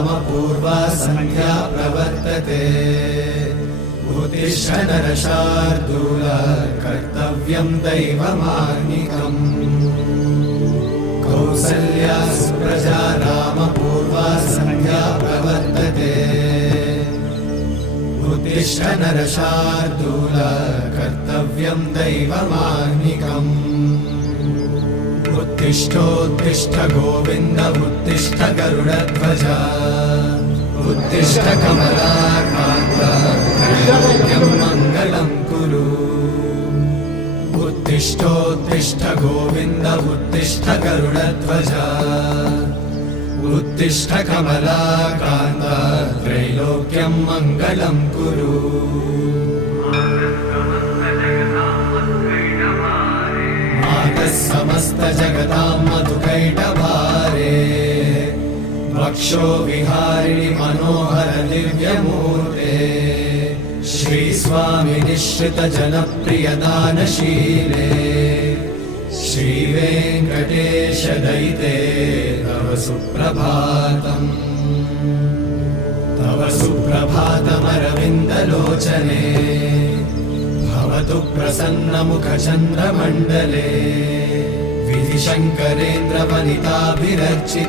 रामपूर्वा सन्ध्या प्रवर्तते उत्तिष्ठ नरशार्दूल कर्तव्यं दैवमाह्निकम् कौसल्या सुप्रजा रामपूर्वा सन्ध्या प्रवर्तते उत्तिष्ठ नरशार्दूल कर्तव्यं दैवमाह्निकम् उत्तिष्ठोत्तिष्ठ गोविन्द उत्तिष्ठ गरुडध्वज उत्तिष्ठ कमलाकान्त त्रैलोक्यं मङ्गलं कुरु उत्तिष्ठोत्तिष्ठ गोविन्द उत्तिष्ठ गरुडध्वज उत्तिष्ठ कमलाकान्त त्रैलोक्यं मङ्गलं कुरु समस्त जगतां मधुकैटभारे वक्षो विहारिणि मनोहर दिव्यमूर्ते श्रीस्वामि निश्रित जनप्रिय दानशीले श्रीवेङ्कटेश दयिते तव सुप्रभातम् तव सुप्रभातमरविन्दलोचने भवतु प्रसन्नमुखचन्द्रमण्डले विधिशङ्करेन्द्रवनिताभिरर्चित